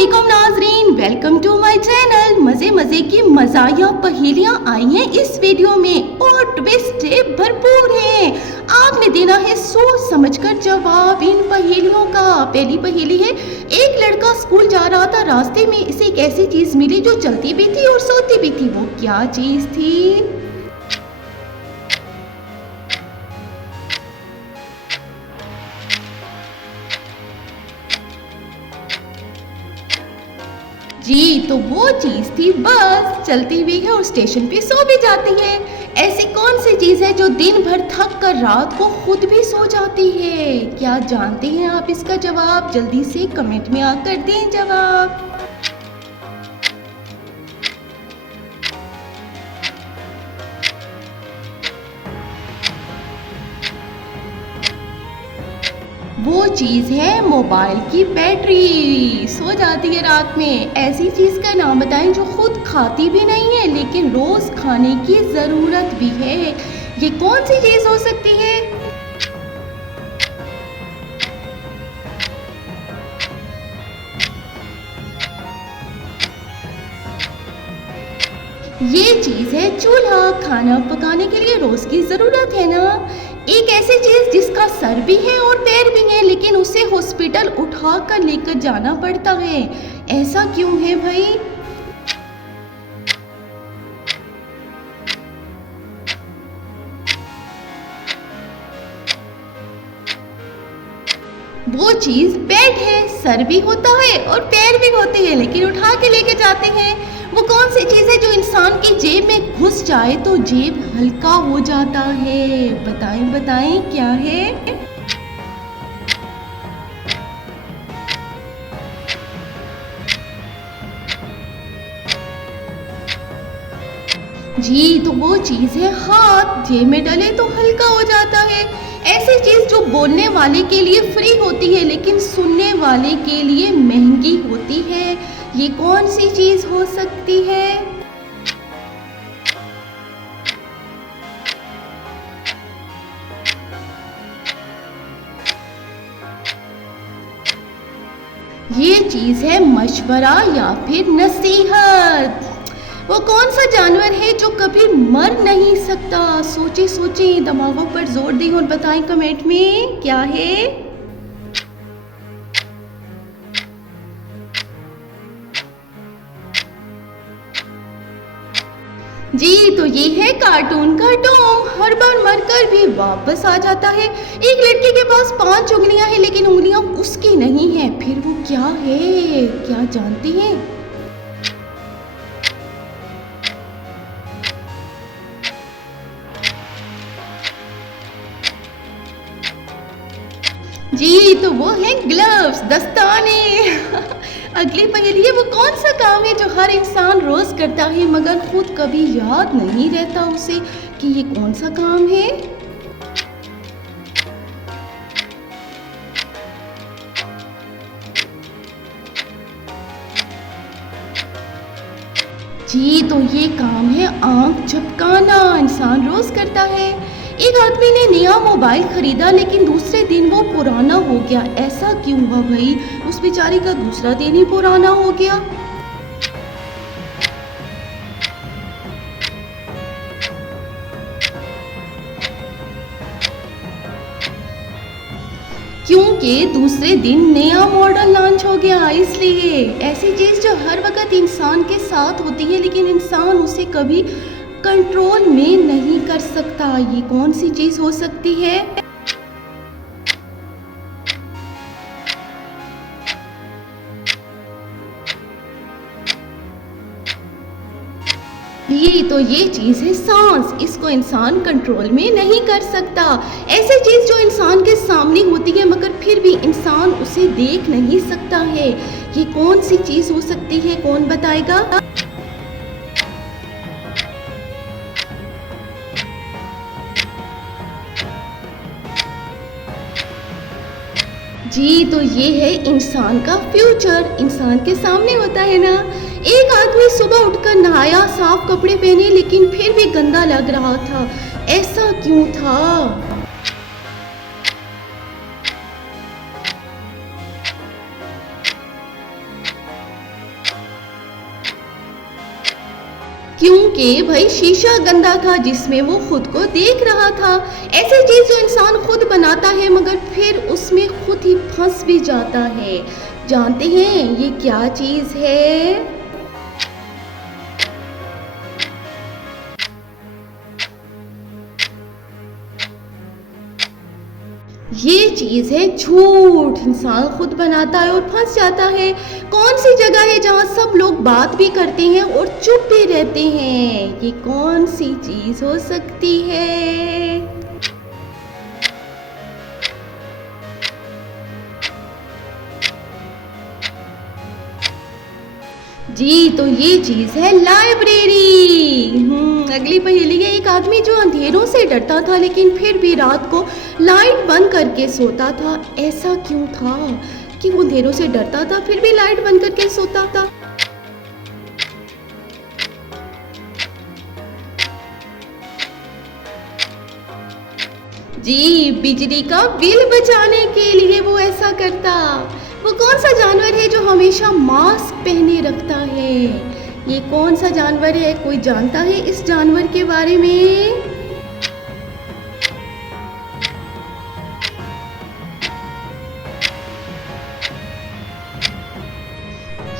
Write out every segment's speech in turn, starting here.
वालेकुम नाजरीन, welcome to my channel. मजे मजे की मजाया पहेलियां आई हैं इस वीडियो में और ट्विस्ट भरपूर हैं। आपने देना है सोच समझकर जवाब इन पहेलियों का। पहली पहेली है, एक लड़का स्कूल जा रहा था, रास्ते में इसे एक ऐसी चीज मिली जो चलती भी थी और सोती भी थी। वो क्या चीज थी? जी, तो वो चीज थी बस। चलती भी है और स्टेशन पे सो भी जाती है। ऐसी कौन सी चीज है जो दिन भर थक कर रात को खुद भी सो जाती है? क्या जानते हैं आप इसका जवाब? जल्दी से कमेंट में आकर दें जवाब। वो चीज है मोबाइल की बैटरी। सो जाती है रात में। ऐसी चीज का नाम बताएं जो खुद खाती भी नहीं है लेकिन रोज खाने की जरूरत भी है। ये कौन सी चीज हो सकती है? ये चीज है चूल्हा। खाना पकाने के लिए रोज की जरूरत है ना। एक ऐसी चीज जिसका सर भी है और पैर भी है लेकिन उसे हॉस्पिटल उठा कर लेकर जाना पड़ता है। ऐसा क्यों है भाई? वो चीज बेड है। सर भी होता है और पैर भी होते हैं लेकिन उठा के लेके जाते हैं। वो कौन सी चीज है जो इंसान की जेब में घुस जाए तो जेब हल्का हो जाता है? बताएं बताएं क्या है? जी, तो वो चीज है हाथ। जेब में डले तो हल्का हो जाता है। ऐसी चीज जो बोलने वाले के लिए फ्री होती है लेकिन सुनने वाले के लिए महंगी होती है। ये कौन सी चीज हो सकती है? ये चीज है मशवरा या फिर नसीहत। वो कौन सा जानवर है जो कभी मर नहीं सकता? सोचे सोचे, दिमागों पर जोर दें और बताएं कमेंट में क्या है? जी, तो ये है कार्टून का टॉम। हर बार मरकर भी वापस आ जाता है। एक लड़के के पास 5 उंगलियां हैं लेकिन उंगलियां उसकी नहीं है। फिर वो क्या है? क्या जानती हैं? जी, तो वो है ग्लव्स, दस्ताने। अगली पहेली है, वो कौन सा काम है जो हर इंसान रोज करता है मगर खुद कभी याद नहीं रहता उसे कि ये कौन सा काम है? जी, तो ये काम है आंख झपकाना। इंसान रोज करता है। एक आदमी ने नया मोबाइल खरीदा लेकिन दूसरे दिन वो पुराना हो गया। ऐसा क्यों हुआ भाई? उस बेचारे का दूसरा दिन ही पुराना हो गया। क्योंकि दूसरे दिन नया मॉडल लॉन्च हो गया इसलिए। ऐसी चीज जो हर वक्त इंसान के साथ होती है लेकिन इंसान उसे कभी कंट्रोल में नहीं कर सकता। ये कौन सी चीज हो सकती है? ये चीज है सांस। इसको इंसान कंट्रोल में नहीं कर सकता। ऐसी चीज जो इंसान के सामने होती है मगर फिर भी इंसान उसे देख नहीं सकता है। ये कौन सी चीज हो सकती है? कौन बताएगा? जी, तो ये है इंसान का फ्यूचर। इंसान के सामने होता है ना। एक आदमी सुबह उठकर नहाया, साफ कपड़े पहने लेकिन फिर भी गंदा लग रहा था। ऐसा क्यों था? क्योंकि भाई शीशा गंदा था जिसमें वो खुद को देख रहा था। ऐसी चीज जो इंसान खुद बनाता है मगर फिर उसमें खुद ही फंस भी जाता है। जानते हैं ये क्या चीज है? ये चीज है झूठ। इंसान खुद बनाता है और फंस जाता है। कौन सी जगह है जहाँ सब लोग बात भी करते हैं और चुप भी रहते हैं? ये कौन सी चीज हो सकती है? जी तो ये चीज है लाइब्रेरी। अगली पहेली है। एक आदमी जो अंधेरों से डरता था लेकिन फिर भी रात को लाइट बंद करके सोता था। ऐसा क्यों था कि वो अंधेरों से डरता था फिर भी लाइट बंद करके सोता था? जी बिजली का बिल बचाने के लिए वो ऐसा करता। वो कौन सा जानवर है जो हमेशा मास्क पहने रखता है? ये कौन सा जानवर है? कोई जानता है इस जानवर के बारे में?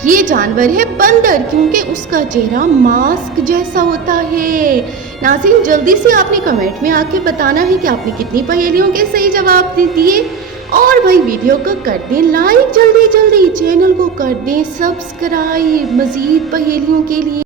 ये जानवर है बंदर, क्योंकि उसका चेहरा मास्क जैसा होता है। नाज़रीन जल्दी से आपने कमेंट में आके बताना है कि आपने कितनी पहेलियों के सही जवाब दिए। और भाई वीडियो को कर दें लाइक, जल्दी जल्दी चैनल को कर दें सब्सक्राइब मज़ीद पहेलियों के लिए।